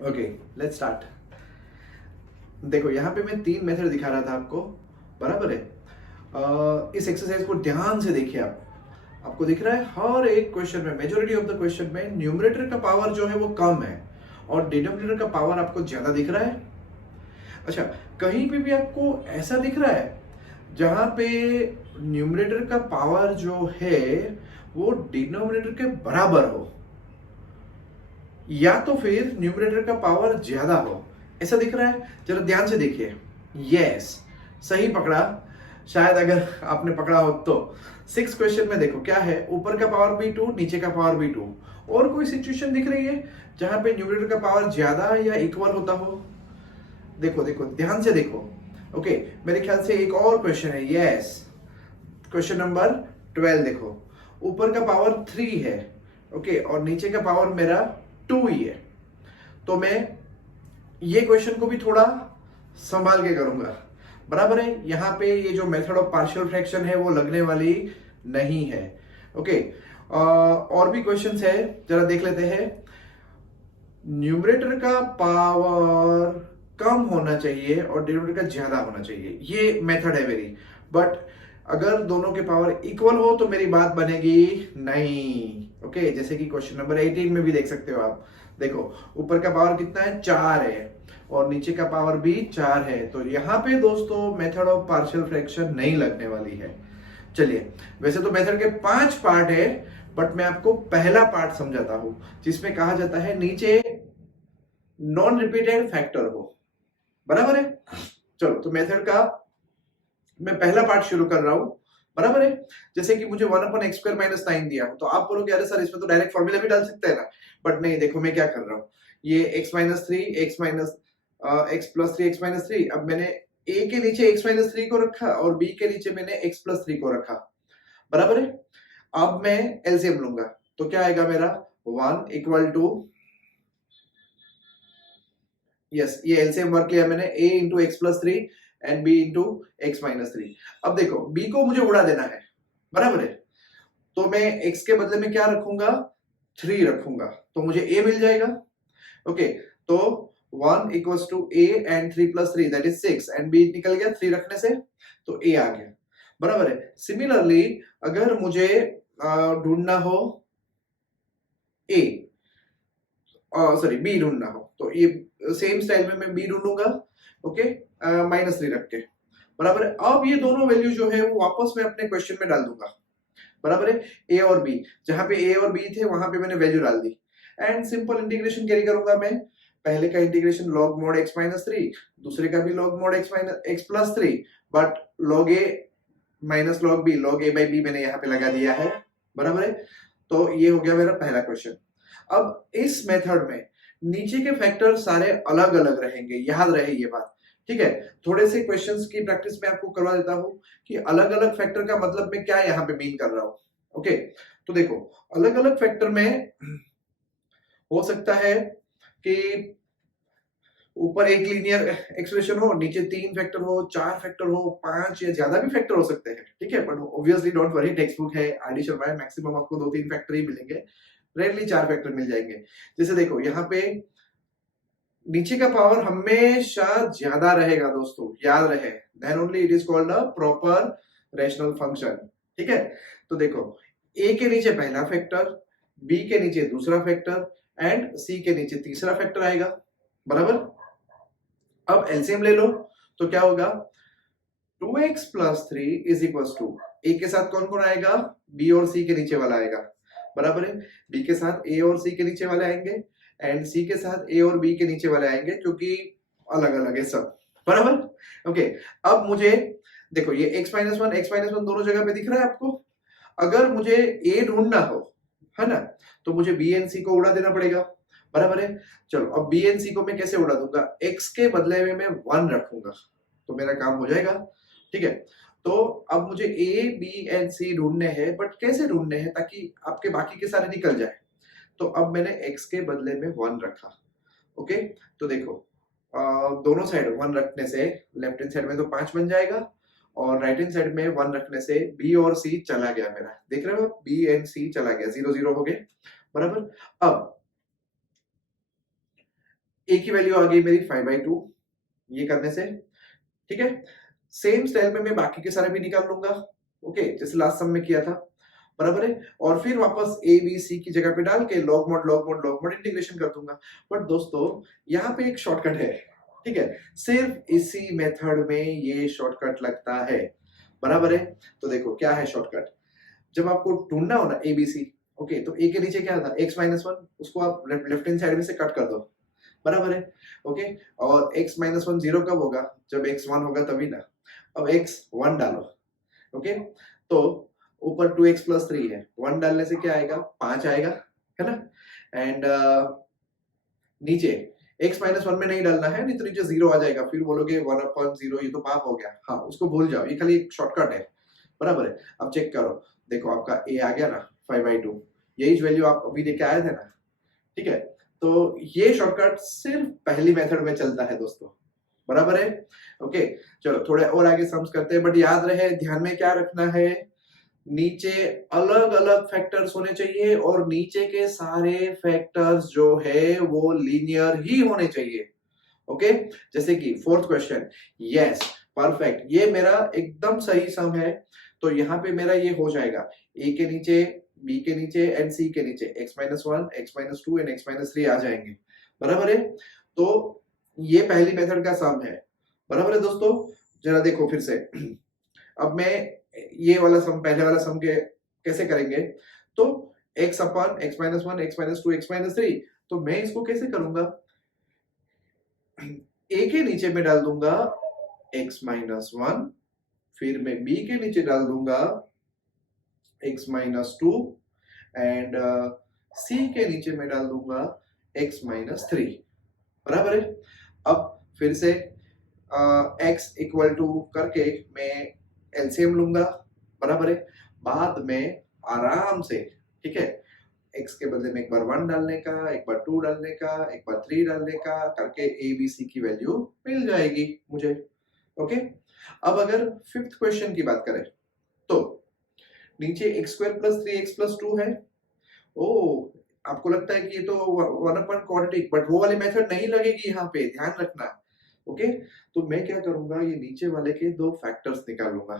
Okay, let's start. देखो यहाँ पे मैं 3 मेथड दिखा रहा था आपको, बराबर है। इस एक्सरसाइज को ध्यान से देखिए आप। आपको दिख रहा है हर एक क्वेश्चन में, मेजोरिटी ऑफ द क्वेश्चन में न्यूमरेटर का पावर जो है वो कम है और डिनोमिनेटर का पावर आपको ज्यादा दिख रहा है। अच्छा, कहीं पे भी आपको ऐसा दिख रहा है जहां पे न्यूमरेटर का पावर जो है वो डिनोमिनेटर के बराबर हो, या तो फिर न्यूमरेटर का पावर ज्यादा हो, ऐसा दिख रहा है? जरा ध्यान से देखिए। यस, सही पकड़ा। शायद अगर आपने पकड़ा हो तो 6 क्वेश्चन में देखो क्या है, ऊपर का पावर भी 2, नीचे का पावर भी 2। और कोई सिचुएशन दिख रही है जहां पे न्यूमरेटर का पावर ज्यादा या इक्वल होता हो? देखो देखो, ध्यान से देखो। ओके, मेरे ख्याल से एक और क्वेश्चन है। यस, क्वेश्चन नंबर 12 देखो। ऊपर का पावर 3 है, ओके, और नीचे का पावर मेरा 2 ही है। तो मैं ये क्वेश्चन को भी थोड़ा संभाल के करूंगा, बराबर है। यहां पे ये जो मेथड ऑफ पार्शियल फ्रैक्शन है वो लगने वाली नहीं है। ओके, और भी क्वेश्चंस है, जरा देख लेते हैं। न्यूमरेटर का पावर कम होना चाहिए और डिनोमिनेटर का ज्यादा होना चाहिए, ये मेथड है मेरी। बट अगर दोनों के पावर इक्वल हो तो मेरी बात बनेगी नहीं। ओके, जैसे कि क्वेश्चन नंबर 18 में भी देख सकते हो आप। देखो, ऊपर का पावर कितना है? 4 है, और नीचे का पावर भी 4 है। तो यहाँ पे दोस्तों मेथड ऑफ पार्शियल फ्रैक्शन नहीं लगने वाली है। चलिए, वैसे तो मेथड के 5 पार्ट है, बट मैं आपको पहला पार्ट समझाता हूं जिसमें कहा जाता है नीचे नॉन रिपीटेड फैक्टर हो, बराबर है। चलो, तो मेथड का मैं पहला पार्ट शुरू कर रहा हूं, बराबर है। जैसे कि मुझे 1/x² - 9 दिया हो, तो आप बोलोगे अरे सर इसमें तो डायरेक्ट फॉर्मूला भी डाल सकते हैं ना। बट नहीं, देखो मैं क्या कर रहा हूं। ये x-3 x+3 अब मैंने a के नीचे x-3 को रखा और b के नीचे मैंने x+3 को रखा, बराबर है। अब मैं एलसीएम लूंगा, तो क्या आएगा मेरा? 1 इक्वल टू, यस, ये एलसीएम वर्क लिया मैंने, a into x+3 and b into x-3। अब देखो, b को मुझे उड़ा देना है, बराबर है। तो मैं x के बदले में क्या रखूंगा? 3 रखूंगा, तो मुझे a मिल जाएगा। ओके, तो 1 equals to a and 3+3 that is 6 and b निकल गया 3 रखने से, तो a आ गया, बराबर है। सिमिलरली अगर मुझे ढूंढना हो a, सॉरी बी ढूंढना हो, तो ये सेम स्टाइल में मैं बी ढूंढूंगा। ओके, -3 रख के, बराबर है। अब ये दोनों वैल्यू जो है वो वापस मैं अपने क्वेश्चन में डाल दूंगा, बराबर है। ए और बी, जहां पे ए और बी थे वहां पे मैंने वैल्यू डाल दी एंड सिंपल इंटीग्रेशन कैरी करूंगा मैं। पहले का इंटीग्रेशन log mod x-3, दूसरे का भी log mod x+3, but log a minus log a by b मैंने यहाँ पे लगा दिया है, बराबर है। तो ये हो गया मेरा पहला क्वेश्चन। अब इस मेथड में नीचे के फैक्टर सारे अलग अलग रहेंगे, याद रहे ये बात, ठीक है। थोड़े से क्वेश्चंस की प्रैक्टिस मैं आपको करवा देता हूं कि अलग अलग फैक्टर का मतलब मैं क्या यहाँ पे मीन कर रहा हूं। ओके, तो देखो, अलग अलग फैक्टर में हो सकता है कि ऊपर एक लीनियर एक्सप्रेशन हो, नीचे 3 फैक्टर हो, 4 फैक्टर हो, 5 या ज्यादा भी फैक्टर हो सकते हैं, ठीक है। But obviously don't worry, text book है, आरडी शर्मा है, मैक्सिमम आपको 2-3 फैक्टर ही मिलेंगे, रेयरली 4 फैक्टर मिल जाएंगे। जैसे देखो यहाँ पे नीचे का पावर हमेशा ज्यादा रहेगा दोस्तों, याद रहे, then only it is called a proper rational function, ठीक है। तो देखो, ए के नीचे पहला फैक्टर, बी के नीचे दूसरा फैक्टर एंड सी के नीचे तीसरा फैक्टर आएगा, बराबर। अब एलसीएम ले लो, तो क्या होगा? 2x+3 इज इक्वल टू, ए के साथ कौन कौन आएगा? बी और सी के नीचे वाला आएगा, बराबर है। बी के साथ ए और सी के नीचे वाले आएंगे एंड सी के साथ ए और बी के नीचे वाले आएंगे, क्योंकि अलग अलग है सब, बराबर। ओके, अब मुझे देखो, ये x-1 दोनों जगह पे दिख रहा है आपको। अगर मुझे ए ढूंढना हो, है ना, तो मुझे बी एंड सी को उड़ा देना पड़ेगा, बराबर है। चलो, अब बी एंड सी को मैं कैसे उड़ा दूंगा? x के बदले में मैं 1 रखूंगा, तो मेरा काम हो जाएगा, ठीक है। तो अब मुझे ए बी एंड सी ढूंढने हैं, बट कैसे ढूंढने हैं ताकि आपके बाकी के सारे निकल जाए? तो अब मैंने x के बदले में 1 रखा। ओके, तो देखो, दोनों साइड 1 रखने से लेफ्ट हैंड साइड में तो 5 बन जाएगा और राइट हैंड साइड में 1 रखने से बी और सी चला गया मेरा, देख रहे हो, बी एंड सी चला गया, 0 0 हो गए, बराबर। अब ए की वैल्यू आ गई मेरी 5/2 ये करने से, ठीक है। सेम स्टाइल में मैं बाकी के सारे भी निकाल लूंगा, ओके, जैसे लास्ट सम में किया था, बराबर है। और फिर वापस ए बी सी की जगह पे डाल के log mode log mode log mode integration कर दूंगा। बट दोस्तों यहाँ पे एक शॉर्टकट है, ठीक है, सिर्फ इसी मेथड में ये शॉर्टकट लगता है, बराबर है। तो देखो क्या है शॉर्टकट, जब आपको ढूंढना हो ना एबीसी, ओके, तो ए के नीचे क्या था x-1, उसको आप लेफ्ट हैंड साइड में से कट कर दो, बराबर है, ओके। और x-1 जीरो कब होगा, जब x1 होगा तभी ना। अब x1 डालो, ओके, तो ऊपर 2x+3 है, 1 डालने से क्या आएगा, 5 आएगा, है ना। एंड नीचे x-1 में नहीं डालना है, नहीं तो नीचे 0 आ जाएगा, फिर बोलोगे 1/0, ये तो पाप हो गया। हाँ, उसको भूल जाओ, ये खाली एक शॉर्टकट है, बराबर है। अब चेक करो, देखो आपका a आ गया ना 5/2, यही वैल्यू आप अभी लेके आए थे ना, ठीक है। तो ये शॉर्टकट सिर्फ पहली मेथड में चलता है दोस्तों, बराबर है, ओके। चलो थोड़े और आगे सम्स करते हैं, बट याद रहे ध्यान में क्या रखना है, नीचे अलग अलग फैक्टर्स होने चाहिए और नीचे के सारे फैक्टर्स जो है वो लीनियर ही होने चाहिए, ओके। जैसे कि फोर्थ क्वेश्चन, यस परफेक्ट, ये मेरा एकदम सही सम है, तो यहाँ पे मेरा ये हो जाएगा ए के नीचे, बी के नीचे एंड सी के नीचे x-1, x-2 एंड x-3 आ जाएंगे, बराबर है। तो ये पहली मेथड का सम है, बराबर है दोस्तों। जरा देखो फिर से अब मैं ये वाला सम, पहले वाला सम के कैसे करेंगे, तो x/(x-1, x-2, x-3), तो मैं इसको कैसे करूंगा, a के नीचे में डाल दूंगा x-1, फिर मैं b के नीचे डाल दूंगा x-2 एंड c के नीचे में डाल दूंगा x-3, बराबर है। अब फिर से x इक्वल टू करके मैं एलसीएम लूंगा, बराबर है। बाद में आराम से, ठीक है, x के बदले में एक बार 1 डालने का, एक बार 2 डालने का, एक बार 3 डालने का करके a b c की वैल्यू मिल जाएगी मुझे, ओके। अब अगर फिफ्थ क्वेश्चन की बात करें, तो नीचे x² + 3x + 2 है। ओ, आपको लगता है कि ये तो 1/quadratic, बट वो वाली मेथड नहीं लगेगी यहाँ पे, ध्यान रखना, ओके। तो मैं क्या करूंगा, ये नीचे वाले के दो फैक्टर्स निकालूंगा,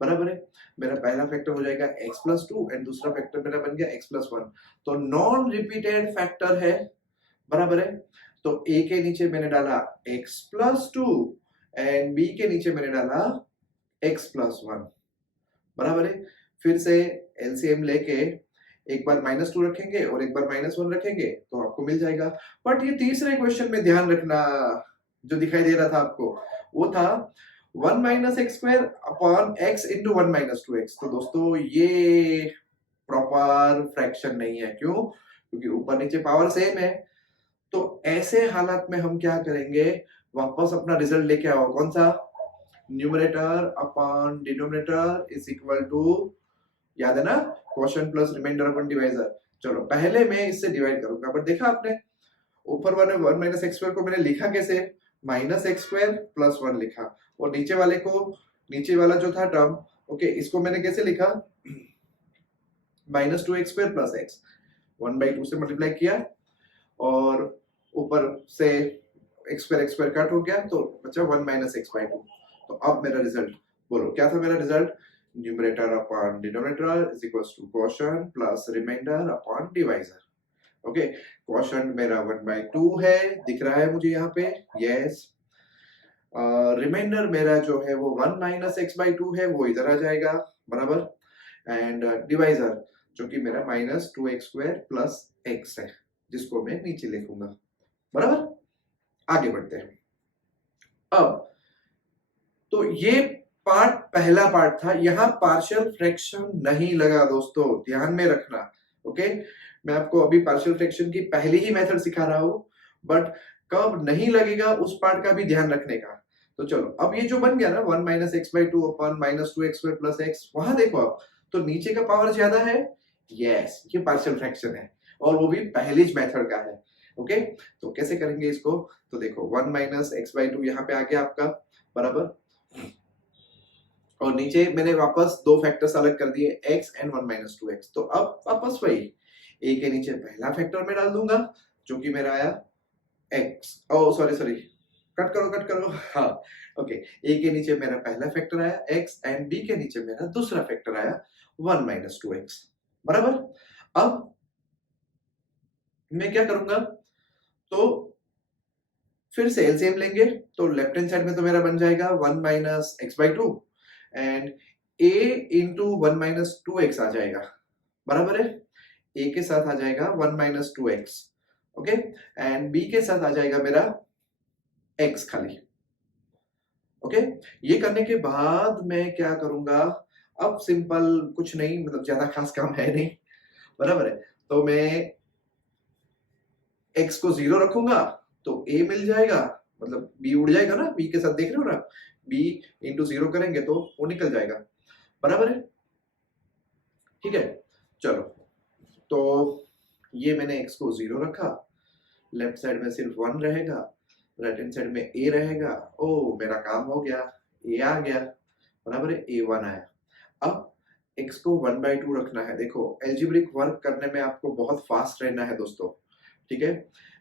बराबर है। मेरा पहला फैक्टर हो जाएगा x+2 एंड दूसरा फैक्टर मेरा बन गया x+1, तो नॉन रिपीटेड फैक्टर है, बराबर है। तो a के नीचे मैंने डाला x+2 एंड b के नीचे मैंने डाला x+1, बराबर है। फिर से एलसीएम लेके एक बार -2 रखेंगे और एक बार -1 रखेंगे तो आपको मिल जाएगा। बट ये तीसरे क्वेश्चन में ध्यान रखना, जो दिखाई दे रहा था आपको, वो था 1 - x² upon x into 1 - 2x। तो दोस्तों ये प्रॉपर फ्रैक्शन नहीं है, क्यों, क्योंकि ऊपर नीचे पावर सेम है। तो ऐसे हालात में हम क्या करेंगे, वापस अपना रिजल्ट लेके आओ, कौन सा, numerator upon denominator is equal to, याद है ना, quotient plus remainder upon divisor. चलो पहले मैं इससे डिवाइड करूंगा, बट देखा आपने ऊपर वाले 1 - x² को मैंने लिखा कैसे, -x² + 1 लिखा, और नीचे वाले को, नीचे वाला जो था टर्म, ओके, इसको मैंने कैसे लिखा, -2x² + x, 1/2 से मल्टीप्लाई किया और ऊपर से x² कट हो गया तो बचा 1 - x/2। तो अब मेरा रिजल्ट बोलो क्या था, मेरा result numerator upon denominator is equals to quotient plus remainder upon divisor, okay. Quotient मेरा 1/2 है, दिख रहा है मुझे यहाँ पे, यस। रिमाइंडर मेरा जो है वो 1 - x/2 है, वो इधर आ जाएगा, बराबर। एंड डिवाइजर जो कि मेरा -2x² + x है, जिसको मैं नीचे लिखूंगा, बराबर। आगे बढ़ते हैं। अब तो ये पार्ट, पहला पार्ट था, यहां पार्शियल फ्रैक्शन नहीं लगा दोस्तों, ध्यान में रखना, ओके। मैं आपको अभी पार्शियल फ्रैक्शन की पहली ही मेथड सिखा रहा हूं, बट कब नहीं लगेगा उस पार्ट का भी ध्यान रखने का। तो चलो अब ये जो बन गया ना 1 - x/2 अपॉन -2x² + x, वहां देखो आप, तो नीचे का पावर ज्यादा है, यस, ये पार्शियल फ्रैक्शन है, और वो भी पहली मेथड का है, ओके। तो कैसे करेंगे इसको, तो देखो 1 - x/2 यहाँ पे आ गया आपका, बराबर, और नीचे मैंने वापस दो फैक्टर्स अलग कर दिए, x एंड 1 - 2x। तो अब वापस वही a के नीचे पहला फैक्टर में डाल दूंगा, जो कि मेरा आया एक्स, ओ सॉरी सॉरी, कट करो, हाँ, ओके। ए के नीचे मेरा पहला फैक्टर आया एक्स एंड बी के नीचे मेरा दूसरा फैक्टर आया 1 माइनस 2x, बराबर। अब मैं क्या करूंगा, तो फिर से एलसीएम लेंगे, तो लेफ्ट हैंड साइड में तो मेरा बन जाएगा 1 minus x by two and A into 1 minus 2x आ जाएगा, बराबर है। ए के साथ आ जाएगा 1 minus 2x, okay, and B के साथ आ जाएगा मेरा x खाली, ओके। ये करने के बाद मैं क्या करूंगा, अब सिंपल कुछ नहीं, मतलब ज्यादा खास काम है नहीं, बराबर है। तो मैं x को 0 रखूंगा तो a मिल जाएगा, मतलब b उड़ जाएगा ना, b के साथ देख रहे हो ना, b इंटू 0 करेंगे तो वो निकल जाएगा, बराबर है, ठीक है। चलो, तो ये मैंने x को 0 रखा, लेफ्ट साइड में सिर्फ 1 रहेगा, राइट हैंड साइड में a रहेगा, ओ मेरा काम हो गया, a आ गया, बराबर है, a1 आया। अब x को 1/2 रखना है। देखो एल्जेब्रिक वर्क करने में आपको बहुत फास्ट रहना है दोस्तों, ठीक है।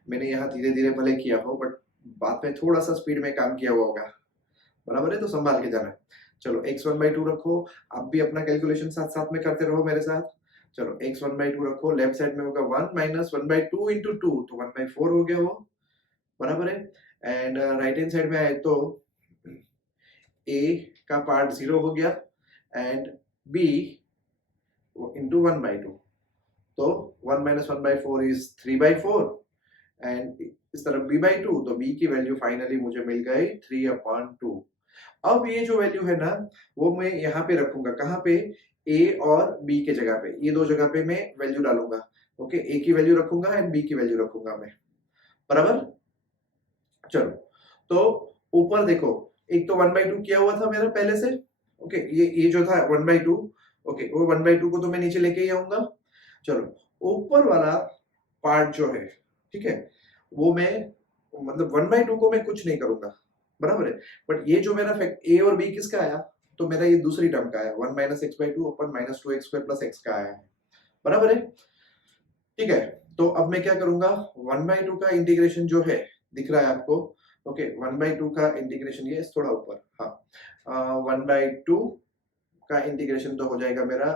मैंने यहाँ धीरे धीरे भले किया हो, बट बाद में थोड़ा सा स्पीड में काम किया हुआ होगा, बराबर है, तो संभाल के जाना है। चलो x 1/2 रखो, आप भी अपना कैलकुलेशन साथ साथ में करते रहो मेरे साथ। चलो x 1/2 रखो, लेफ्ट साइड में होगा 1 माइनस 1/2 इंटू 2, तो 1/4 हो गया वो, बराबर है। एंड राइट हैंड साइड में आए तो a का पार्ट 0 हो गया एंड b इंटू 1/2, तो 1 माइनस 1/4 इज 3/4 एंड इस तरफ b/2, तो b की वैल्यू फाइनली मुझे मिल गई 3/2। अब ये जो वैल्यू है ना, वो मैं यहाँ पे रखूंगा, कहाँ पे, a और b के जगह पे, ये दो जगह पे मैं वैल्यू डालूंगा, ओके। a की वैल्यू रखूंगा एंड b की वैल्यू रखूंगा मैं, बराबर। चलो, तो ऊपर देखो, एक तो 1/2 किया हुआ था मेरा पहले से, ओके, ये जो था 1/2, ओके, वो 1/2 को तो मैं नीचे लेके ही आऊंगा। चलो, ऊपर वाला पार्ट जो है, ठीक है, वो मैं, मतलब 1/2 को मैं कुछ नहीं करूंगा, बराबर है। बट ये जो मेरा फैक्ट a और b किसका आया, तो मेरा ये दूसरी टर्म का आया, 1 minus x by two upon minus 2x² plus x का आया है, बराबर है, ठीक है। तो अब मैं क्या करूंगा, 1/2 का इंटीग्रेशन जो है, दिख रहा है आपको, ओके, 1/2 का इंटीग्रेशन, ये थोड़ा ऊपर, हाँ, 1/2 का इंटीग्रेशन तो हो जाएगा मेरा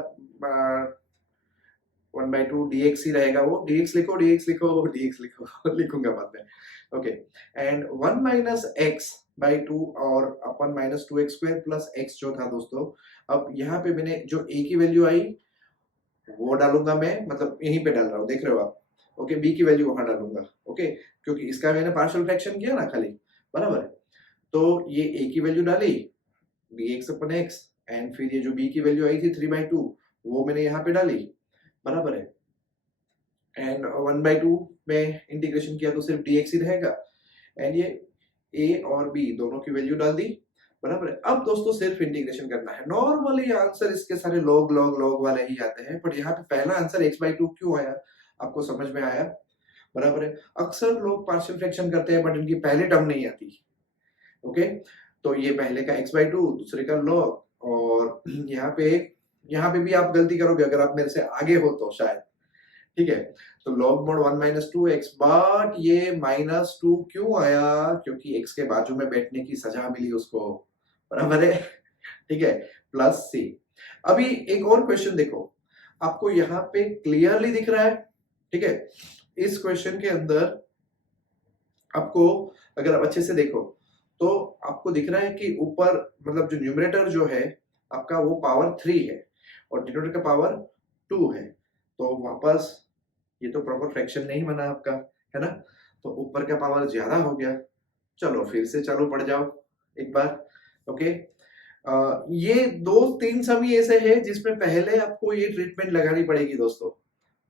1/2 dx ही रहेगा, वो dx लिखो, dx लिखो, dx लिखो लिखूंगा बाद में, okay. And 1 minus x by two और अपन माइनस 2x² प्लस एक्स जो था दोस्तों, अब यहाँ पे मैंने जो a की वैल्यू आई वो डालूंगा मैं, मतलब यहीं पे डाल रहा हूँ, देख रहे हो आप, ओके। b की वैल्यू वहां डालूंगा, ओके, क्योंकि इसका मैंने पार्शियल फ्रैक्शन किया ना खाली, बराबर है। तो ये a की वैल्यू डाली dx अपन x, एंड फिर ये जो b की वैल्यू आई थी 3/2 वो मैंने यहाँ पे डाली, बराबर है। एंड 1/2 में इंटीग्रेशन किया तो सिर्फ dx ही रहेगा, एंड ये a और b दोनों की वैल्यू डाल दी, बराबर है। अब दोस्तों सिर्फ इंटीग्रेशन करना है। नॉर्मली आंसर इसके सारे लॉग लॉग लॉग वाले ही आते हैं, बट यहाँ पे पहला आंसर x/2 क्यों आया, आपको समझ में आया, बराबर है। अक्सर लोग पार्शियल फ्रैक्शन करते हैं बट इनकी पहली टर्म नहीं आती, ओके। तो ये पहले का x/2, दूसरे का लॉग, और यहाँ पे भी आप गलती करोगे अगर आप मेरे से आगे हो तो शायद, ठीक है। तो log mod 1 minus 2x, but ये -2 क्यों आया, क्योंकि x के बाजू में बैठने की सजा मिली उसको, बराबर है, ठीक है, प्लस c। अभी एक और क्वेश्चन देखो, आपको यहाँ पे क्लियरली दिख रहा है, ठीक है। इस क्वेश्चन के अंदर आपको, अगर आप अच्छे से देखो तो आपको दिख रहा है कि ऊपर, मतलब जो न्यूमरेटर जो है आपका वो पावर 3 है और डिनोमिनेटर का पावर 2 है, तो वापस ये तो प्रॉपर फ्रैक्शन नहीं बना आपका, है ना, तो ऊपर का पावर ज्यादा हो गया। चलो फिर से चालू पड़ जाओ एक बार, ओके। ये 2-3 सम ही ऐसे है जिसमें पहले आपको ये ट्रीटमेंट लगानी पड़ेगी दोस्तों,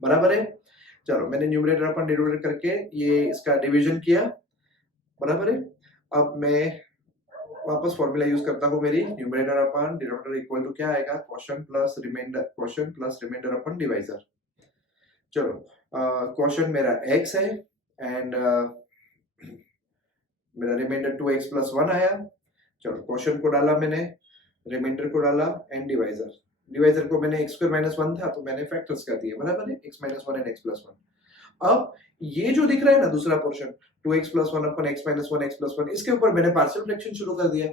बराबर है। चलो, मैंने न्यूमरेटर अपन डिनोमिनेटर करके ये इसका डिवीजन किया, बराबर है। अब मैं वापस फॉर्मूला यूज करता हूँ, मेरी numerator upon denominator equal to क्या आएगा, quotient plus remainder upon divisor. चलो, क्वोशंट मेरा x है एंड मेरा रिमाइंडर 2x प्लस 1 आया। चलो, क्वोशंट को डाला मैंने, रिमाइंडर को डाला एंड डिवाइजर को मैंने x² -1 था तो मैंने फैक्टर्स कर दिए, बराबर है, x - 1 एंड x + 1। अब ये जो दिख रहा है ना दूसरा पोर्शन 2x प्लस वन अपन x minus one x plus one, इसके ऊपर मैंने पार्शियल फ्रैक्शन शुरू कर दिया,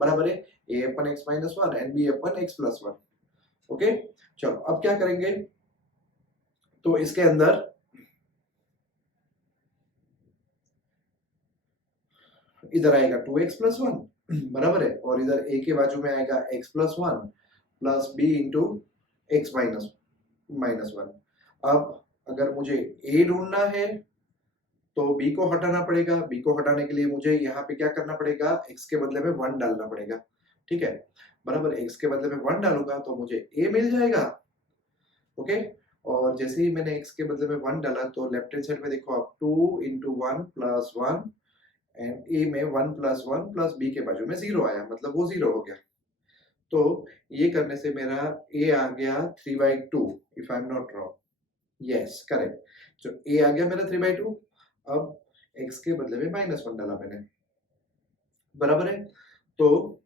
बराबर है a upon x minus one and b upon x plus one. Okay, चलो अब क्या करेंगे, तो इसके अंदर इधर आएगा 2x प्लस वन, बराबर है, और इधर a के बाजू में आएगा x plus one plus b into x minus minus one. अब अगर मुझे a ढूंढना है तो b को हटाना पड़ेगा, b को हटाने के लिए मुझे यहाँ पे क्या करना पड़ेगा, x के बदले में 1 डालना पड़ेगा, ठीक है, बराबर, x के बदले में 1 डालूंगा तो मुझे a मिल जाएगा। ओके, और जैसे ही मैंने x के बदले में 1 डाला तो लेफ्ट हैंड साइड में देखो आप 2 into one plus one and a में 1 प्लस वन प्लस b के बाजू में 0 आया, मतलब वो 0 हो गया। तो ये करने से मेरा a आ गया 3/2 if I am not wrong, yes correct, तो a आ गया मेरा 3/2। अब x के बदले में -1 डाला मैंने, बराबर है, तो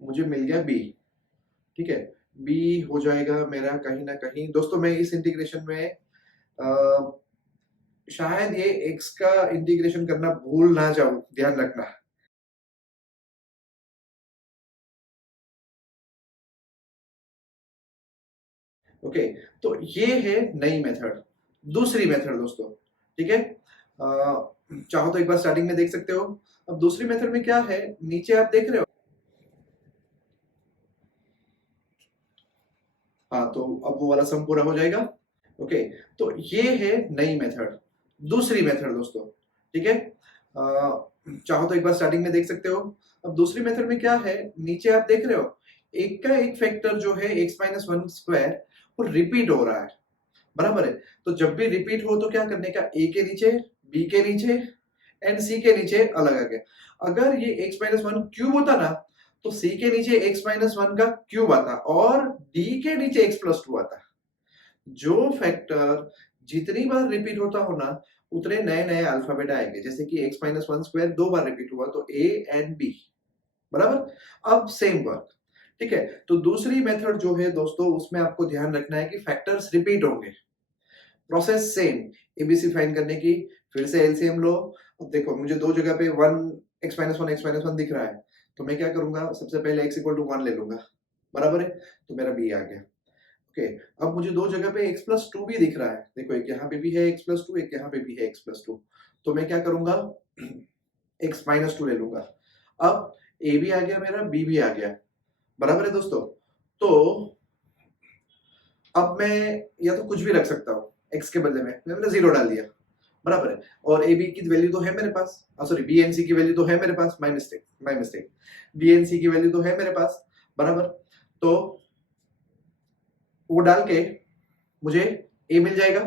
मुझे मिल गया b, ठीक है, b हो जाएगा मेरा कहीं ना कहीं, दोस्तों मैं इस इंटीग्रेशन में शायद ये x का इंटीग्रेशन करना भूल ना जाऊं, ध्यान रखना। ओके, तो ये है नई मेथड, दूसरी मेथड दोस्तों, ठीक है, चाहो तो एक बार स्टार्टिंग में देख सकते हो। अब दूसरी मेथड में क्या है, नीचे आप देख रहे हो, हाँ, तो अब वो वाला सम पूरा हो जाएगा। ओके, तो ये है नई मेथड, दूसरी मेथड दोस्तों, ठीक है, चाहो तो एक बार स्टार्टिंग में देख सकते हो। अब दूसरी मेथड में क्या है, नीचे आप देख रहे हो एक का एक फैक्टर जो है x माइनस वन स्क्वायर वो रिपीट हो रहा है, बराबर है, तो जब भी रिपीट हो तो क्या करने का, a के नीचे, b के नीचे एंड c के नीचे अलग आ गया। अगर ये x माइनस वन क्यूब होता ना तो c के नीचे x माइनस वन का क्यूब आता और d के नीचे x प्लस टू आता। जो फैक्टर जितनी बार रिपीट होता हो ना उतने नए नए अल्फाबेट आएंगे, जैसे कि x माइनस वन स्क्वायर 2 बार रिपीट हुआ तो a एंड b, बराबर। अब सेम वर्क, ठीक है, तो दूसरी मेथड जो है दोस्तों उसमें आपको ध्यान रखना है कि फैक्टर्स रिपीट होंगे, प्रोसेस सेम, एबीसी फाइंड करने की, फिर से एलसीएम लो। अब देखो मुझे दो जगह पे x माइनस वन दिख रहा है, तो मैं क्या करूंगा, सबसे पहले x इक्वल टू 1 ले लूंगा, बराबर है, तो मेरा b आ गया। ओके, अब मुझे दो जगह पे x प्लस टू भी दिख रहा है, देखो एक यहाँ पे भी है x प्लस टू, एक यहाँ पे भी है x प्लस टू, तो मैं क्या करूंगा, x माइनस टू ले लूंगा। अब a भी आ गया मेरा, b भी आ गया, बराबर है दोस्तों। तो अब मैं या तो कुछ भी रख सकता हूँ x के बदले में, मैंने 0 डाल दिया, बराबर है, और ए बी की वैल्यू तो है मेरे पास, सॉरी बी एंड सी की वैल्यू तो है मेरे पास, माय मिस्टेक, बी एंड सी की वैल्यू तो है मेरे पास, बराबर, तो वो डाल के मुझे ए मिल जाएगा।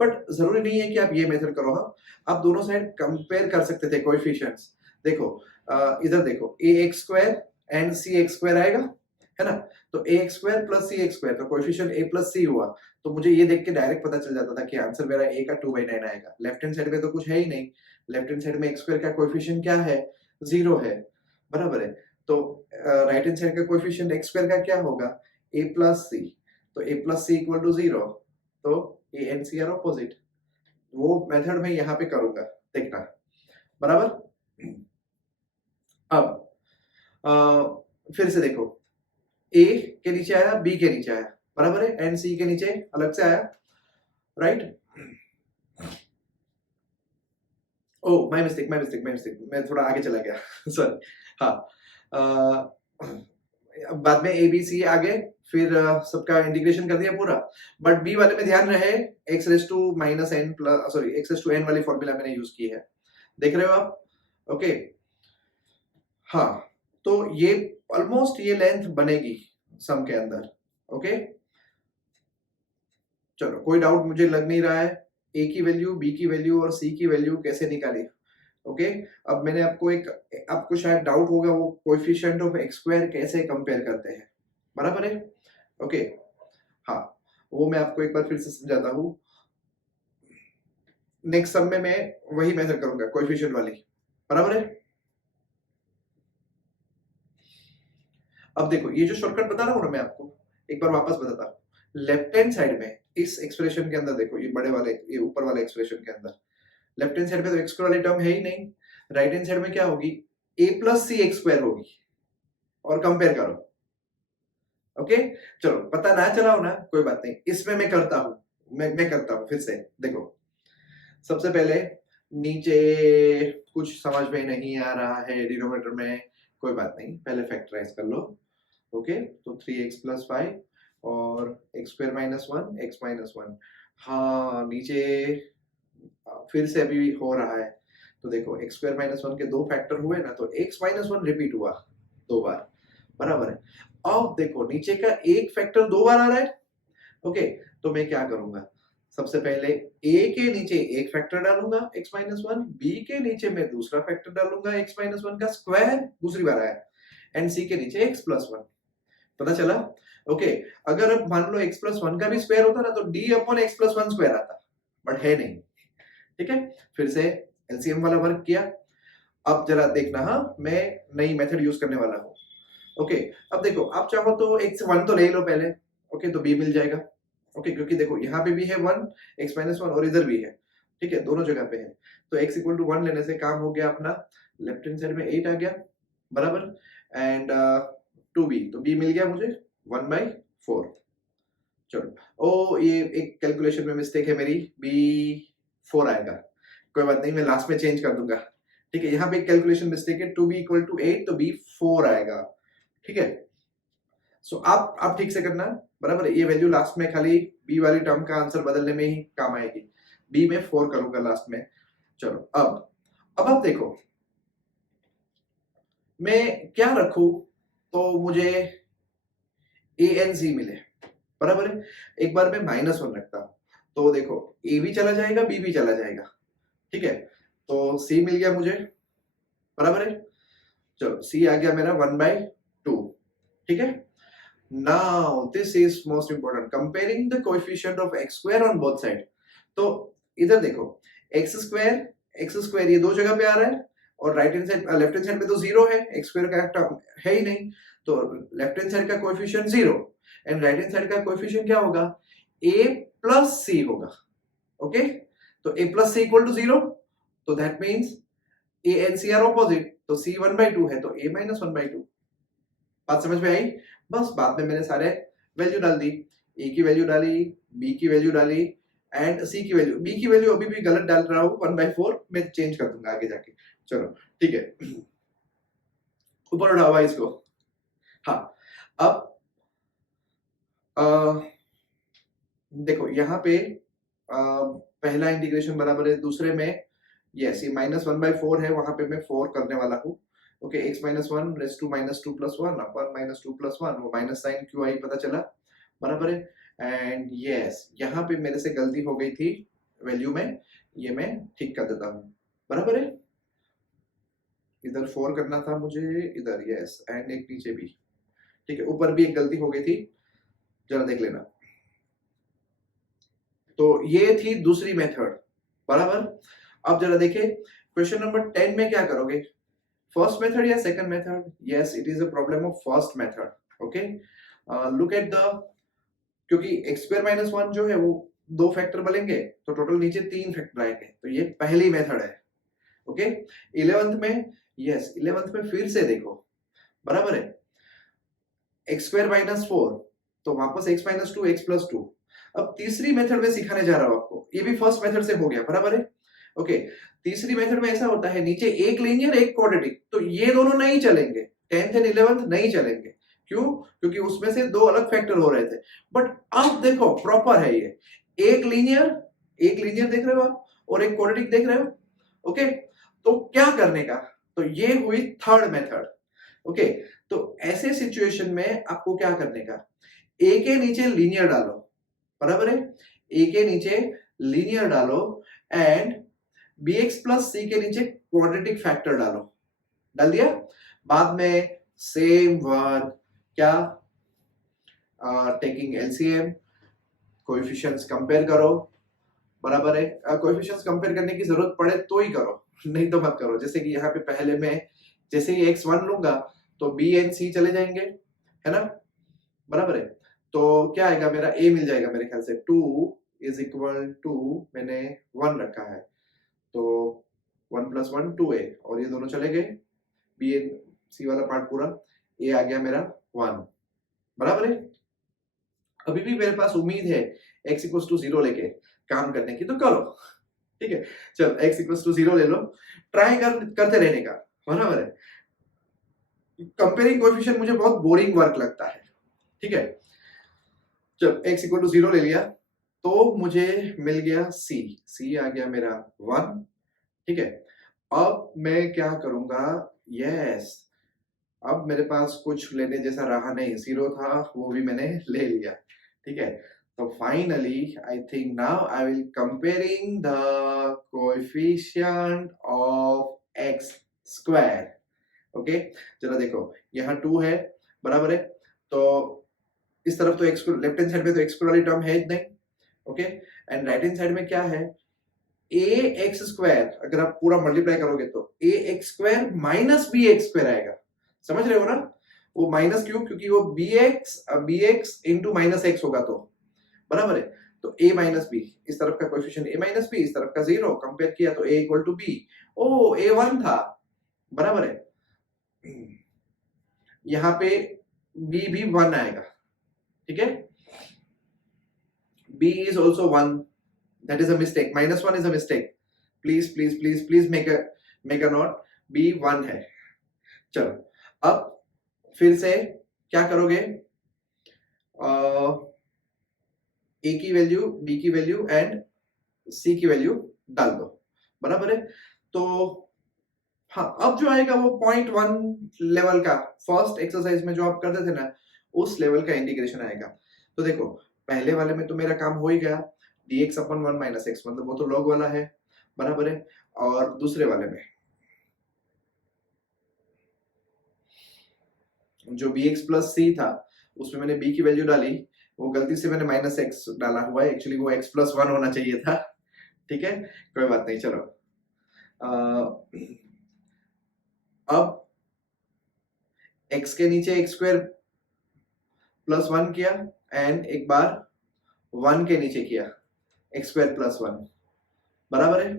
बट जरूरी नहीं है कि आप ये मेथड करो, हाँ, आप दोनों साइड कंपेयर कर सकते थे कोएफिशिएंट्स, देखो इधर देखो a x square and c x square आएगा, है ना, तो a x square plus c x square, तो कोएफिशिएंट ए प्लस सी हुआ, तो मुझे ये देख के डायरेक्ट पता चल जाता था कि आंसर मेरा ए का 2/9 आएगा। लेफ्ट हैंड साइड में तो कुछ है ही नहीं, लेफ्ट हैंड साइड में एक्स स्क्वायर का कोएफिशिएंट क्या है, 0 है, बराबर है, तो राइट हैंड साइड का कोएफिशिएंट एक्स स्क्वायर का क्या होगा, ए प्लस सी, तो a plus c equal to 0, तो a and c are opposite, वो मेथड में यहाँ पे करूंगा, देखना, बराबर। अब फिर से देखो, ए के नीचे आया, बी के नीचे आया, बराबर है, एंड सी के नीचे अलग से आया, राइट, ओ माय मिस्टेक, मैं थोड़ा आगे चला गया, सॉरी, हाँ, बाद में ए बी सी आ गए, फिर सबका इंटीग्रेशन कर दिया पूरा, बट बी वाले में ध्यान रहे x raise to minus n plus, sorry x raise to n वाली फॉर्मूला मैंने यूज की है, देख रहे हो आप, ओके, हाँ, तो ये ऑलमोस्ट ये लेंथ बनेगी सम के अंदर, ओके, चलो कोई डाउट मुझे लग नहीं रहा है, ए की वैल्यू, बी की वैल्यू और सी की वैल्यू कैसे निकाली, ओके, अब मैंने आपको शायद डाउट होगा वो कोएफिशिएंट ऑफ एक्स स्क्वायर कैसे कंपेयर करते हैं, बराबर है, ओके, हाँ, वो मैं आपको एक बार फिर से समझाता हूँ, नेक्स्ट सम में मैं वही मेथड करूंगा कोएफिशिएंट वाली, बराबर है। अब देखो ये जो शॉर्टकट बता रहा हूँ ना मैं आपको, एक बार वापस बताता हूँ, लेफ्ट हैंड साइड में इस एक्सप्रेशन के अंदर देखो, ये बड़े वाले, ये ऊपर वाले एक्सप्रेशन के अंदर लेफ्ट हैंड साइड में तो एक्स स्क्वायर वाली टर्म है ही नहीं, राइट हैंड साइड में क्या होगी, a plus c x square होगी, और कंपेयर करो। ओके, चलो पता ना चला हो ना, कोई बात नहीं, इसमें मैं करता हूं, मैं करता हूं फिर से। देखो सबसे पहले नीचे कुछ समझ में नहीं आ रहा है डिनोमिनेटर में, कोई बात नहीं, पहले फैक्टराइज कर लो। ओके, तो 3x प्लस 5 और x square minus 1 x minus 1, हाँ नीचे फिर से अभी हो रहा है। तो देखो एक्स स्क्वायर माइनस 1 के दो फैक्टर हुए ना, तो एक्स माइनस 1 रिपीट हुआ दो बार, बराबर है। अब देखो नीचे का एक फैक्टर दो बार आ रहा है। ओके, तो मैं क्या करूंगा, सबसे पहले a के नीचे एक फैक्टर डालूंगा x माइनस 1, b के नीचे मैं दूसरा फैक्टर डालूंगा x माइनस 1 का स्क्वायर, दूसरी बार आया, एंड c के नीचे x प्लस 1। पता चला? ओके, अगर अब मान लो x प्लस 1 का भी स्क्वायर होता ना तो d upon x plus 1 square आता, बट है नहीं। ठीक है, फिर से एलसीएम वाला वर्क किया। अब जरा देखना, हाँ मैं नई मेथड यूज करने वाला हूँ। ओके, अब देखो आप चाहो तो x 1 तो ले लो पहले, ओके, तो b मिल जाएगा। ओके, क्योंकि देखो यहाँ पे भी है 1 x माइनस 1 और इधर भी है, ठीक है, दोनों जगह पे है, तो x इक्वल टू 1 लेने से काम हो गया अपना, लेफ्ट हैंड साइड में 8 आ गया, बराबर, एंड 2b, तो b मिल गया मुझे 1/4। चलो, ओ ये एक कैलकुलेशन में मिस्टेक है मेरी, b 4 आएगा, कोई बात नहीं, मैं लास्ट में चेंज कर दूंगा। ठीक है, यहाँ पे एक कैलकुलेशन मिस्टेक है, 2b इक्वल टू 8 तो b 4 आएगा। ठीक है, सो आप ठीक से करना, बराबर, ये वैल्यू लास्ट में खाली b वाली टर्म का आंसर बदलने में ही काम आएगी, b में 4 करूंगा लास्ट में। चलो अब आप देखो मैं क्या रखूं तो मुझे a n c मिले, बराबर है। एक बार मैं -1 रखता हूं, तो देखो a भी चला जाएगा, b भी चला जाएगा, ठीक है, तो c मिल गया मुझे, बराबर है। चलो c आ गया मेरा 1/2, ठीक है। Now this is most important, comparing the coefficient of x square on both side। तो इधर देखो x स्क्वायर ये दो जगह पे आ रहा है, और right hand side left hand side में तो जीरो है, x स्क्वायर का टर्म है ही नहीं, तो लेफ्ट हैंड साइड का coefficient 0 and right hand side का कोएफिशिएंट क्या होगा, a प्लस c होगा। ओके, तो a plus c equal to 0, तो that means a and c are opposite, तो c 1/2 है तो a माइनस 1/2। बात समझ में आई? बस बाद में मैंने सारे वैल्यू डाल दी, a की वैल्यू डाली, b की वैल्यू डाली, एंड c की वैल्यू, b की वैल्यू अभी भी गलत डाल रहा हूँ, 1/4 मैं चेंज कर दूंगा आगे जाके। चलो ठीक है, ऊपर उठाओ भाई इसको। हाँ, अब देखो यहाँ पे पहला इंटीग्रेशन बराबर है, दूसरे में यस ये -1/4 है, वहां पे मैं 4 करने वाला हूँ। Okay, x minus 1 raise to -2 + 1 upon -2 + 1, वो माइनस साइन क्यों आई पता चला, बराबर है। एंड यस यहाँ पे मेरे से गलती हो गई थी वैल्यू में, ये मैं ठीक कर देता हूँ, बराबर है। इधर 4 करना था मुझे, इधर यस, एंड एक नीचे भी, ठीक है, ऊपर भी एक गलती हो गई थी, जरा देख लेना। तो ये थी दूसरी मेथड, बराबर। अब जरा देखे क्वेश्चन नंबर 10 में क्या करोगे, फर्स्ट मेथड या second method? Yes, it is a problem of first method. Okay, look at the, क्योंकि x स्क्वायर माइनस 1 जो है वो दो फैक्टर बनेंगे, तो टोटल नीचे 3 फैक्टर आएंगे, तो ये पहली मेथड है। ओके, 11th में, यस 11th में फिर से देखो, बराबर है, x स्क्वायर माइनस 4, तो वापस x माइनस 2 x प्लस 2। अब तीसरी मेथड में सिखाने जा रहा हूं आपको, ये भी फर्स्ट मेथड से हो गया, बराबर है। ओके, तीसरी मेथड में ऐसा होता है, नीचे एक लीनियर एक क्वाड्रेटिक, तो ये दोनों नहीं चलेंगे, 10th एंड 11th नहीं चलेंगे, क्यों? क्योंकि उसमें से दो अलग फैक्टर हो रहे थे। बट अब देखो प्रॉपर है ये, एक लीनियर देख रहे हो आप, और एक क्वाड्रेटिक देख रहे हो। ओके, तो क्या करने का, तो ये हुई थर्ड मेथड। ओके, तो ऐसे सिचुएशन में आपको क्या करने का, ए के नीचे लीनियर डालो, बराबर है, ए के नीचे लीनियर डालो, एंड bx प्लस c के नीचे क्वाड्रेटिक फैक्टर डालो, डाल दिया। बाद में सेम वर्क, क्या, टेकिंग एलसीएम, कोएफिशिएंट्स कंपेयर करो, बराबर है। कोएफिशिएंट्स कंपेयर करने की जरूरत पड़े तो ही करो, नहीं तो मत करो। जैसे कि यहाँ पे पहले में जैसे ही x1 लूंगा तो b and c चले जाएंगे, है ना, बराबर है। तो क्या आएगा मेरा, a मिल जाएगा मेरे ख्याल से 2 इज इक्वल टू, मैंने 1 रखा है तो 1 + 1 2a, और ये दोनों चले गए, b c वाला पार्ट पूरा, a आ गया मेरा 1, बराबर है। अभी भी मेरे पास उम्मीद है x = 0 लेके काम करने की, तो करो, ठीक है। चल x = 0 ले लो, ट्राई करते रहने का, बराबर है। कंपेयरिंग कोएफिशिएंट मुझे बहुत बोरिंग वर्क लगता है, ठीक है। जब x = 0 ले लिया तो मुझे मिल गया c आ गया मेरा 1, ठीक है। अब मैं क्या करूंगा, यस, अब मेरे पास कुछ लेने जैसा रहा नहीं, 0 था वो भी मैंने ले लिया, ठीक है। तो finally I think now I will comparing the coefficient of x square, okay. जरा देखो, यहाँ 2 है, बराबर है, तो इस तरफ तो x, लेफ्ट हैंड साइड में तो x वाली टर्म है ही नहीं, okay. And right hand side में क्या है, ax², अगर आप पूरा मल्टीप्लाई करोगे तो ax² माइनस bx² आएगा, समझ रहे हो ना। वो माइनस क्यों, क्योंकि वो bx इंटू माइनस x होगा, तो बराबर है। तो a माइनस b, इस तरफ का कोएफिशिएंट a माइनस b, इस तरफ का 0, कंपेयर किया तो a = b, ओ a 1 था, बराबर है। यहाँ पे b भी 1 आएगा, ठीक है। b is also 1, that is a mistake, -1 is a mistake, please please please please make a note, b 1 है। चलो अब फिर से क्या करोगे, a की वैल्यू, b की वैल्यू एंड c की वैल्यू डाल दो, बराबर है। तो हाँ, अब जो आएगा वो 0.1 लेवल का, फर्स्ट एक्सरसाइज में जो आप करते थे ना, उस लेवल का इंटीग्रेशन आएगा। तो देखो, पहले वाले में तो मेरा काम हो ही गया, dx/1 - x, मतलब वो तो log वाला है, बराबर है। और दूसरे वाले में जो bx + c था, उसमें मैंने b की वैल्यू डाली, वो गलती से मैंने -x डाला हुआ है, एक्चुअली वो x + 1 होना चाहिए था, ठीक है, कोई बात नहीं। चलो अब x के नीचे x² + 1 किया, एंड एक बार 1 के नीचे किया x² + 1, बराबर है।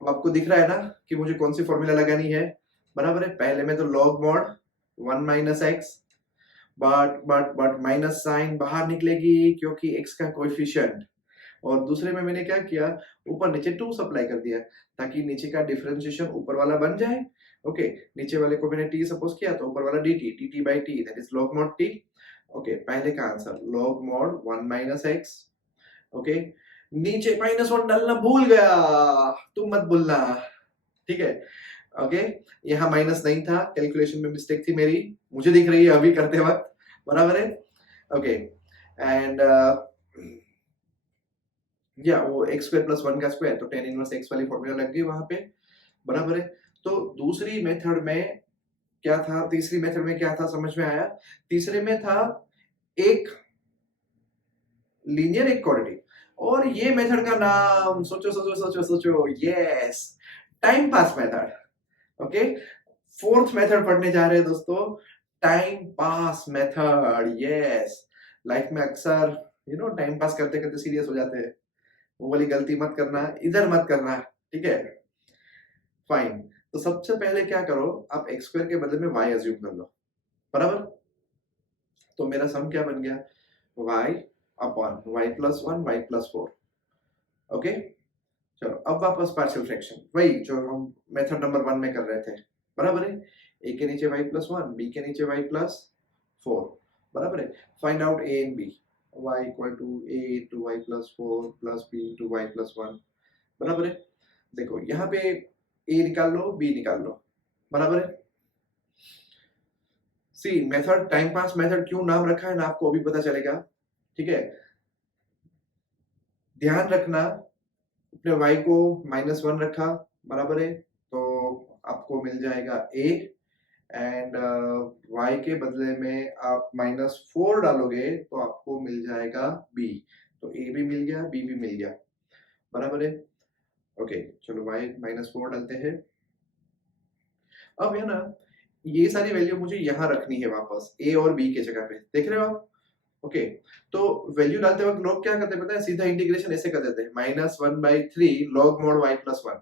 अब आपको दिख रहा है ना कि मुझे कौन सी फॉर्मूला लगानी है, बराबर है। पहले में तो log mod 1 - x, but minus sign बाहर निकलेगी क्योंकि x का कोएफिशिएंट, और दूसरे में मैंने क्या किया, ऊपर नीचे 2 सप्लाई कर दिया ताकि नीचे का डिफरेंशिएशन ऊपर वाला बन जाए, ओके। नीचे वाले को मैंने t सपोज किया तो ऊपर वाला dt/t, that is log mod t, okay. पहले का answer log mod 1 - x, okay. नीचे -1 डालना भूल गया, तुम मत भूलना, ठीक है, ओके। यहाँ माइनस नहीं था, कैलकुलेशन में मिस्टेक थी मेरी, मुझे दिख रही है अभी करते वक्त, बराबर है, ओके। एंड या वो x² + 1 का स्क्वायर, तो tan इनवर्स x वाली फॉर्मूला लग गई वहां पे, बराबर है। तो दूसरी मेथड में क्या था, तीसरी मेथड में क्या था, समझ में आया। तीसरे में था एक लीनियर एक क्वाड्रेटिक, और ये मेथड का नाम सोचो सोचो सोचो सोचो, yes, time pass method, okay. Fourth method पढ़ने जा रहे हैं दोस्तों, time pass method, yes. Life में अक्सर टाइम पास करते करते सीरियस हो जाते हैं, वो वाली गलती मत करना, इधर मत करना, ठीक है, फाइन। तो सबसे पहले क्या करो, आप x² के बदले में y अज्यूम कर लो, बराबर। तो मेरा सम क्या बन गया, y upon y + 1 y + 4, okay. चलो अब वापस पार्शियल फ्रैक्शन, वही जो हम मेथड नंबर 1 में कर रहे थे, बराबर है। a के नीचे y + 1, b के नीचे y + 4, बराबर है। Find out a and b, y = a * y + 4 + b * y + 1, बराबर है। देखो यहाँ पे a निकाल लो, b निकाल लो, बराबर है। सी मेथड टाइम पास मेथड क्यों नाम रखा है ना, आपको अभी पता चलेगा, ठीक है। ध्यान रखना, अपने y को -1 रखा, बराबर है, तो आपको मिल जाएगा a, एंड y के बदले में आप -4 डालोगे तो आपको मिल जाएगा b, तो a भी मिल गया, b भी मिल गया, बराबर है, ओके। चलो y -4 डालते हैं। अब है ना, ये सारी वैल्यू मुझे यहाँ रखनी है वापस ए और बी के जगह पे, देख रहे हो आप? ओके, तो वैल्यू डालते वक्त लोग क्या करते हैं पता है, सीधा इंटीग्रेशन ऐसे कर देते हैं, -1/3 log mod y + 1,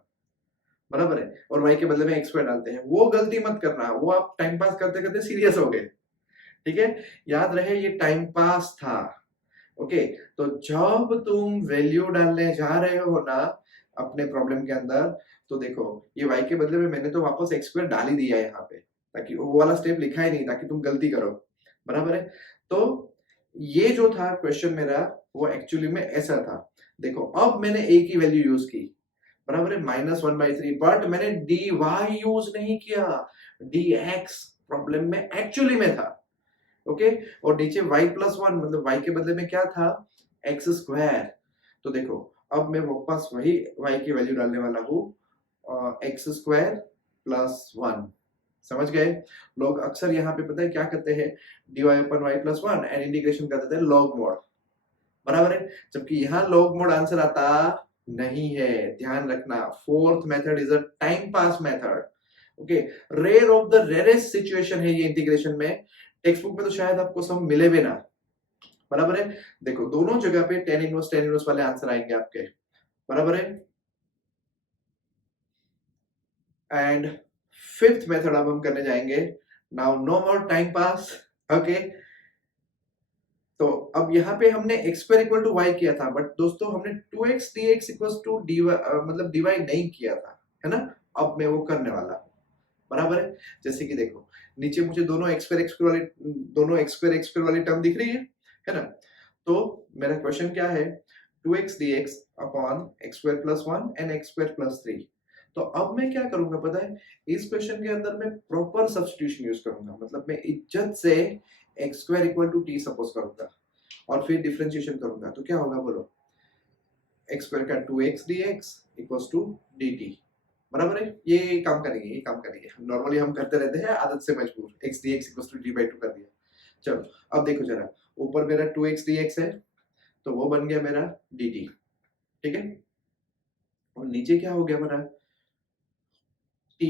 बराबर है, और y के बदले में x² डालते हैं। वो गलती मत करना, वो आप टाइम पास करते करते सीरियस हो गए, ठीक है? याद रहे ये टाइम पास था। ओके, तो जब तुम वैल्यू डालने जा रहे हो ना अपने प्रॉब्लम के अंदर, तो देखो ये y के बदले में मैंने तो वापस x² डाल ही दिया है यहाँ पे, ताकि वो वाला स्टेप लिखा ही नहीं ताकि तुम गलती करो, बराबर है? तो ये जो था क्वेश्चन मेरा, वो एक्चुअली में ऐसा था। देखो अब मैंने a की वैल्यू यूज की, बराबर है, -1/3, बट मैंने dy यूज नहीं किया, dx प्रॉब्लम में एक्चुअली में था। ओके, और नीचे y + 1 मतलब y के बदले में क्या था, x²। तो देखो अब मैं वापस वही y की वैल्यू डालने वाला हूँ, x² + 1। समझ गए? लोग अक्सर यहाँ पे पता है क्या करते हैं, dy/y + 1 एंड इंटीग्रेशन कर देते हैं log mod, बराबर है, जबकि यहाँ log mod आंसर आता नहीं है। ध्यान रखना, fourth method is a time pass method. Okay, rare of the rarest situation है ये इंटीग्रेशन में, टेक्स्ट बुक में तो शायद आपको सब मिले भी ना, बराबर है? देखो दोनों जगह पे tan 1 वाले आंसर आएंगे आपके, बराबर है? एंड फिफ्थ मेथड अब हम करने जाएंगे। Now no more time pass. Okay, तो अब यहाँ पे हमने x² = y किया था, बट दोस्तों हमने 2x dx = dy मतलब dy नहीं किया था, है ना? अब मैं वो करने वाला हूँ, बराबर है? जैसे कि देखो नीचे मुझे दोनों x² वाली टर्म दिख रही है ना? तो मेरा क्वेश्चन क्या है, 2x dx upon x² + 1 and x² + 3। तो अब मैं क्या करूंगा पता है, इस क्वेश्चन के अंदर मैं प्रॉपर सब्स्टिट्यूशन यूज करूंगा, मतलब मैं इज्जत से x² = t सपोज करूंगा और फिर डिफरेंशिएशन करूंगा, तो क्या होगा बोलो, x² का 2x dx = dt, बराबर है? ये काम करेंगे, ये काम करेंगे, नॉर्मली हम करते रहते हैं आदत से मजबूर, x dx = d/2 कर दिया। चलो अब देखो जरा, ऊपर मेरा 2x dx है, तो वो बन गया मेरा dt, ठीक है? और नीचे क्या हो गया मेरा, t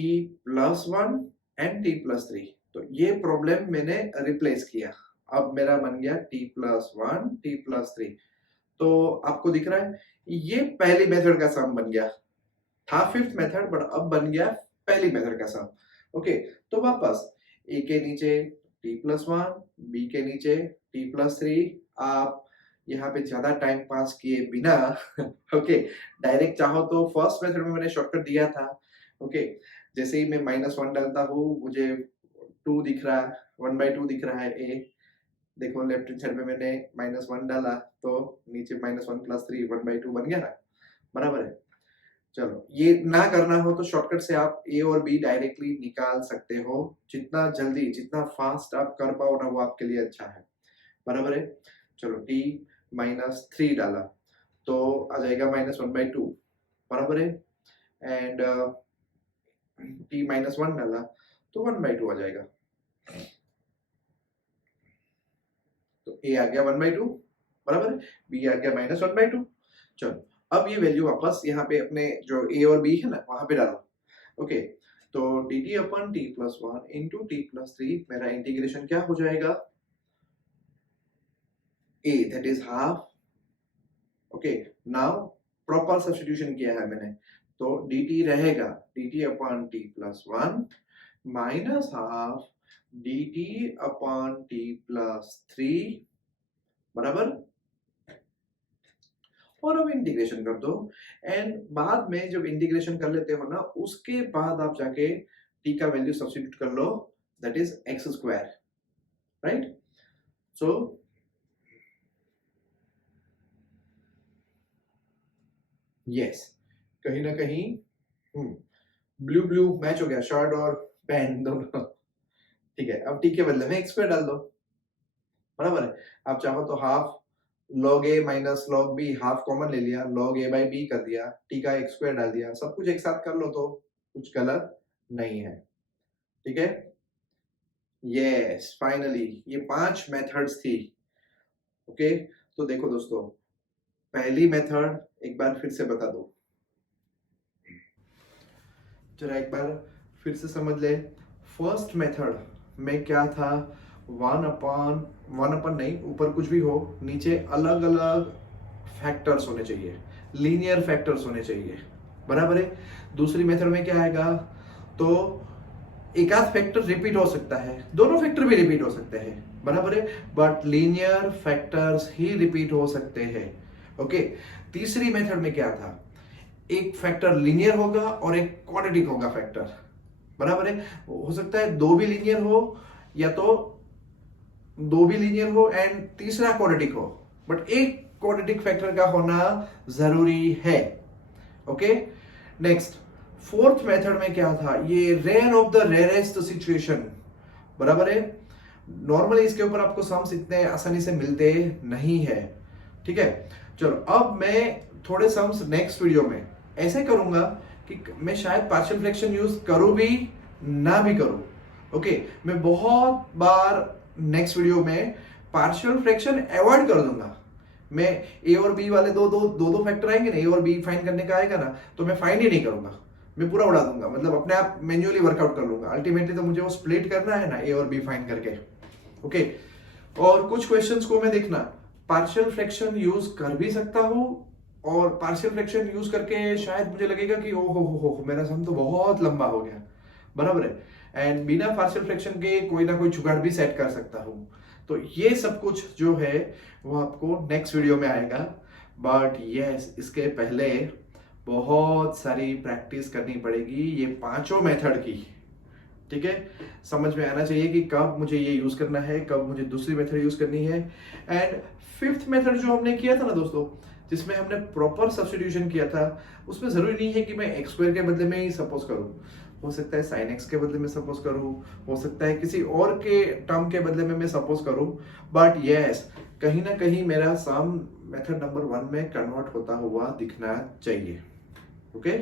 + 1 एंड t + 3। तो ये प्रॉब्लम मैंने रिप्लेस किया, अब मेरा बन गया t + 1 t + 3। तो आपको दिख रहा है ये पहली मेथड का सम बन गया, था फिफ्थ मेथड बट अब बन गया पहली मेथड का सम। ओके, तो वापस a के नीचे t + 1, b के नीचे t + 3। आप यहाँ पे ज्यादा टाइम पास किए बिना ओके, डायरेक्ट चाहो तो फर्स्ट मेथड में मैंने शॉर्टकट दिया था। ओके, जैसे ही मैं -1 डालता हूँ मुझे 2 दिख रहा है, 1/2 दिख रहा है a। देखो लेफ्ट हैंड साइड में मैंने -1 डाला तो नीचे -1 + 3 1/2 बन गया ना, बराबर है? चलो ये ना करना हो तो शॉर्टकट से आप ए और बी डायरेक्टली निकाल सकते हो, जितना जल्दी जितना फास्ट आप कर पाओ ना वो आपके लिए अच्छा है, बराबर है? चलो t -3 डाला तो आ जाएगा -1/2, बराबर है? एंड t -1 डाला तो 1/2 आ जाएगा, तो a आ गया 1/2, बराबर है? b आ गया -1/2। चलो अब ये वैल्यू वापस यहाँ पे अपने जो a और b है ना वहां पे डालो। ओके, तो dt/t + 1 इंटू t + 3 मेरा इंटीग्रेशन क्या हो जाएगा, a that is half. Okay, now proper substitution किया है मैंने, तो dt रहेगा dt/t + 1 माइनस हाफ dt/t + 3, बराबर? और अब इंटीग्रेशन कर दो, एंड बाद में जब इंटीग्रेशन कर लेते हो ना उसके बाद आप जाके t का वैल्यू सब्स्टिट्यूट कर लो, that is x², right? So yes, कहीं ना कहीं ब्लू ब्लू मैच हो गया, शर्ट और पैंट दोनों। ठीक है, अब t के बदले में x² डाल दो, बराबर है? आप चाहो तो half log a minus log b, half common ले लिया, log a/b कर दिया, t का x² डाल दिया, सब कुछ एक साथ कर लो तो कुछ गलत नहीं है, ठीक है? यस, फाइनली ये 5 मेथड्स थी। ओके, तो देखो दोस्तों, पहली मेथड एक बार फिर से बता दो, जरा एक बार फिर से समझ ले। फर्स्ट मेथड में क्या था, वन अपन नहीं, ऊपर कुछ भी हो, नीचे अलग अलग फैक्टर्स होने चाहिए, लीनियर फैक्टर्स होने चाहिए, बराबर है। दूसरी मेथड में क्या आएगा, तो एक आध फैक्टर रिपीट हो सकता है, दोनों फैक्टर भी रिपीट हो सकते हैं, बराबर है, but linear factors he repeat हो सकते हैं। ओके, तीसरी मेथड में क्या था, एक फैक्टर लीनियर होगा और एक क्वाड्रेटिक होगा फैक्टर, बराबर है। हो सकता है दो भी लीनियर हो, या तो दो भी लीनियर हो एंड तीसरा क्वाड्रेटिक हो, बट एक क्वाड्रेटिक फैक्टर का होना जरूरी है। ओके, नेक्स्ट फोर्थ मेथड में क्या था, ये rare of the rarest situation, बराबर है। नॉर्मली इसके ऊपर आपको सम्स इतने आसानी से मिलते नहीं है, ठीक है। चलो अब मैं थोड़े सम्स नेक्स्ट वीडियो में ऐसे करूंगा कि मैं शायद पार्शियल फ्रैक्शन यूज करूं भी ना भी करूं। ओके, मैं बहुत बार नेक्स्ट वीडियो में पार्शियल फ्रैक्शन अवॉइड कर दूंगा। मैं ए और बी वाले दो फैक्टर आएंगे ना, ए और बी फाइंड करने का आएगा ना, तो मैं फाइंड ही नहीं करूंगा, मैं पूरा उड़ा दूंगा, मतलब अपने आप मैन्युअली वर्कआउट कर लूंगा। अल्टीमेटली तो मुझे वो स्प्लिट करना है ना, ए और बी फाइंड करके। ओके, और कुछ क्वेश्चंस को मैं देखना पार्शियल फ्रैक्शन यूज कर भी सकता हूं, और पार्शियल फ्रैक्शन यूज करके शायद मुझे लगेगा कि ओ हो मेरा सम तो बहुत लंबा हो गया, बराबर है। एंड बिना पार्शियल फ्रैक्शन के कोई ना कोई जुगाड़ भी सेट कर सकता हूं। तो ये सब कुछ जो है वो आपको नेक्स्ट वीडियो में आएगा, बट यस इसके पहले बहुत सारी प्रैक्टिस करनी पड़ेगी ये पांचों मेथड की, ठीक है। समझ में आना चाहिए कि कब मुझे ये यूज करना है, कब मुझे दूसरी मेथड यूज करनी है। एंड फिफ्थ मेथड जो हमने किया था ना दोस्तों, जिसमें हमने प्रॉपर सब्स्टिट्यूशन किया था, उसमें जरूरी नहीं है कि मैं एक्स स्क्वायर के बदले में ही सपोज करूं, हो सकता है साइन एक्स के बदले में सपोज करूं, हो सकता है किसी और के टर्म के बदले में मैं सपोज करूं, बट यस कहीं ना कहीं मेरा सम मेथड नंबर 1 में कन्वर्ट होता हुआ दिखना चाहिए। ओके